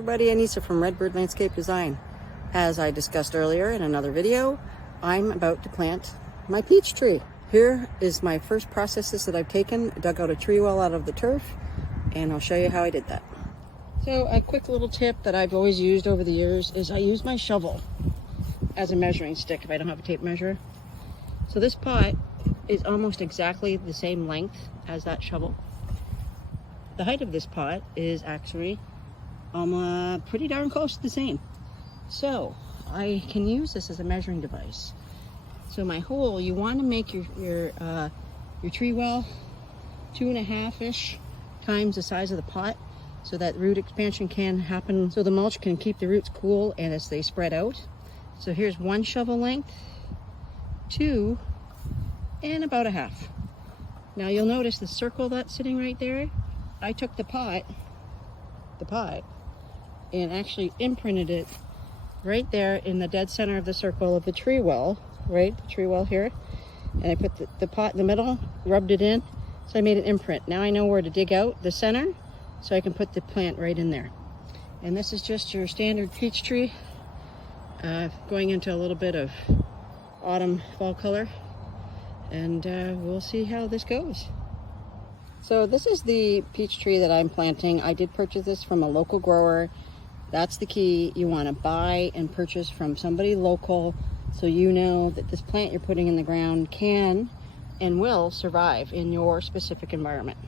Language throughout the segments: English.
everybody, Anissa from Redbird Landscape Design. As I discussed earlier in another video, I'm about to plant my peach tree. Here is my first processes that I've taken. I dug out a tree well out of the turf, and I'll show you how I did that. So a quick little tip that I've always used over the years is I use my shovel as a measuring stick if I don't have a tape measure. So this pot is almost exactly the same length as that shovel. The height of this pot is actually pretty darn close to the same. So I can use this as a measuring device. So my hole, you want to make your tree well 2.5-ish times the size of the pot, so that root expansion can happen, so the mulch can keep the roots cool and as they spread out. So here's 1 shovel length, 2, and about 1/2. Now you'll notice the circle that's sitting right there. I took the pot, and actually imprinted it right there in the dead center of the circle of the tree well, right? The tree well here. And I put the pot in the middle, rubbed it in, so I made an imprint. Now I know where to dig out the center, so I can put the plant right in there. And this is just your standard peach tree, going into a little bit of autumn fall color. And we'll see how this goes. So this is the peach tree that I'm planting. I did purchase this from a local grower. That's the key. You want to buy and purchase from somebody local, so you know that this plant you're putting in the ground can and will survive in your specific environment.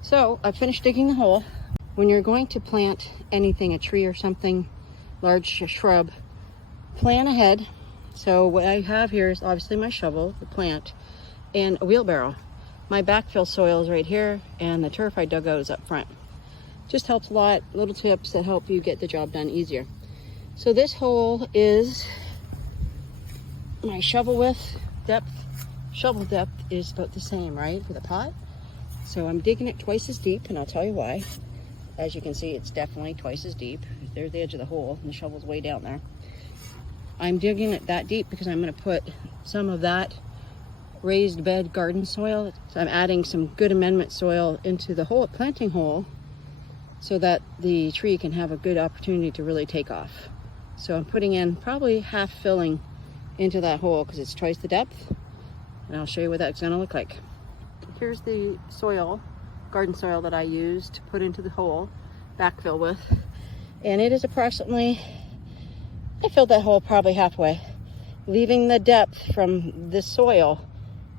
So I finished digging the hole. When you're going to plant anything, a tree or something, large shrub, plan ahead. So what I have here is obviously my shovel, the plant, and a wheelbarrow. My backfill soil is right here, and the turf I dug out is up front. Just helps a lot, little tips that help you get the job done easier. So this hole is my shovel width, shovel depth is about the same, right, for the pot. So I'm digging it twice as deep, and I'll tell you why. As you can see, it's definitely twice as deep. There's the edge of the hole, and the shovel's way down there. I'm digging it that deep because I'm going to put some of that raised bed garden soil. So I'm adding some good amendment soil into the hole, planting hole, so that the tree can have a good opportunity to really take off. So I'm putting in probably half filling into that hole because it's twice the depth, and I'll show you what that's going to look like. Here's the soil, garden soil that I used to put into the hole, backfill with, and it is approximately, I filled that hole probably halfway, leaving the depth from the soil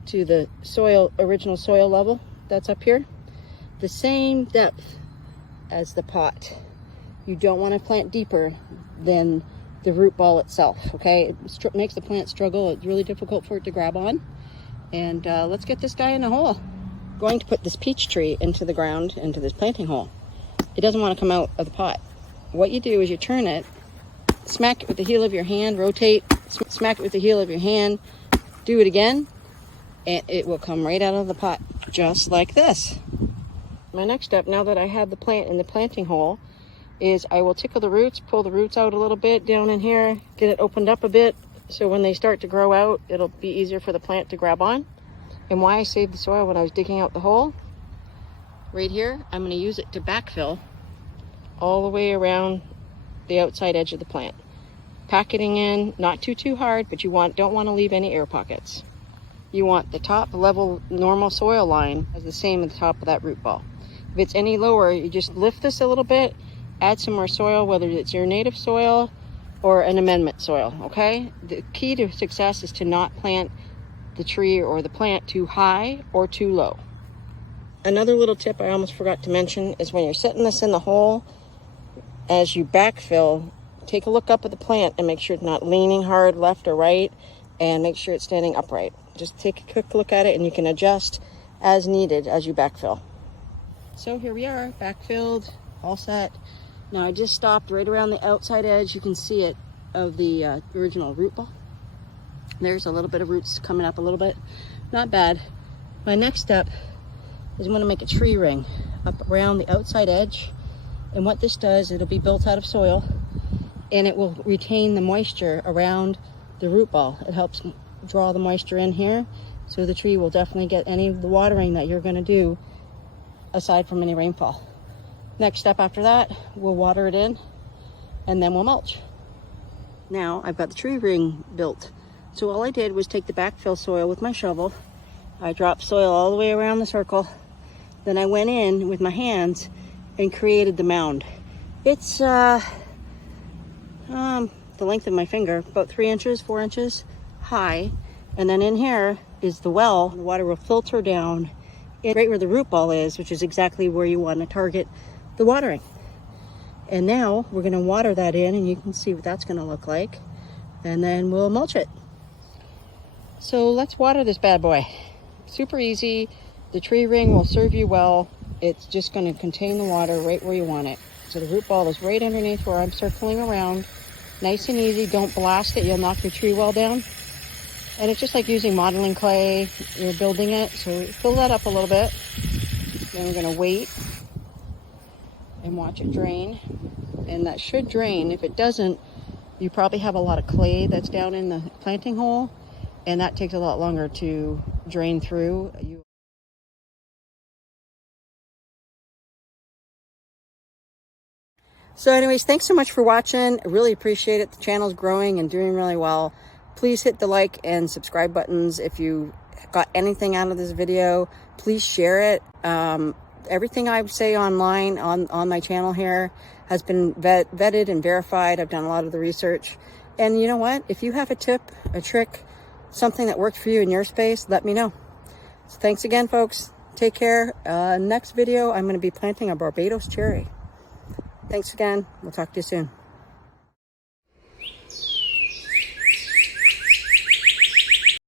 to the original soil level that's up here, the same depth as the pot. You don't want to plant deeper than the root ball itself, okay? It makes the plant struggle. It's really difficult for it to grab on. And let's get this guy in the hole. I'm going to put this peach tree into the ground, into this planting hole. It doesn't want to come out of the pot. What you do is you turn it, smack it with the heel of your hand, rotate, smack it with the heel of your hand, do it again, and it will come right out of the pot, just like this. My next step, now that I have the plant in the planting hole, is I will tickle the roots, pull the roots out a little bit down in here, get it opened up a bit, so when they start to grow out, it'll be easier for the plant to grab on. And why I saved the soil when I was digging out the hole, right here, I'm going to use it to backfill all the way around the outside edge of the plant. Packeting in, not too hard, but you don't want to leave any air pockets. You want the top level normal soil line as the same at the top of that root ball. If it's any lower, you just lift this a little bit, add some more soil, whether it's your native soil or an amendment soil, okay? The key to success is to not plant the tree or the plant too high or too low. Another little tip I almost forgot to mention is when you're setting this in the hole, as you backfill, take a look up at the plant and make sure it's not leaning hard left or right, and make sure it's standing upright. Just take a quick look at it, and you can adjust as needed as you backfill. So here we are, backfilled, all set. Now I just stopped right around the outside edge. You can see it of the original root ball. There's a little bit of roots coming up a little bit. Not bad. My next step is I'm going to make a tree ring up around the outside edge. And what this does, it'll be built out of soil, and it will retain the moisture around the root ball. It helps draw the moisture in here, so the tree will definitely get any of the watering that you're going to do aside from any rainfall. Next step after that, we'll water it in and then we'll mulch. Now I've got the tree ring built. So all I did was take the backfill soil with my shovel. I dropped soil all the way around the circle. Then I went in with my hands and created the mound. It's the length of my finger, about 3 inches, 4 inches high. And then in here is the well. The water will filter down right where the root ball is, which is exactly where you want to target the watering. And now we're going to water that in, and you can see what that's going to look like. And then we'll mulch it. So let's water this bad boy. Super easy. The tree ring will serve you well. It's just going to contain the water right where you want it. So the root ball is right underneath where I'm circling around. Nice and easy. Don't blast it. You'll knock your tree well down. And it's just like using modeling clay. You're building it. So fill that up a little bit. Then we're going to wait and watch it drain. And that should drain. If it doesn't, you probably have a lot of clay that's down in the planting hole, and that takes a lot longer to drain through. So anyways, thanks so much for watching. I really appreciate it. The channel's growing and doing really well. Please hit the like and subscribe buttons. If you got anything out of this video, please share it. Everything I say online on my channel here has been vetted and verified. I've done a lot of the research. And you know what? If you have a tip, a trick, something that worked for you in your space, let me know. So thanks again, folks. Take care. Next video, I'm going to be planting a Barbados cherry. Thanks again. We'll talk to you soon.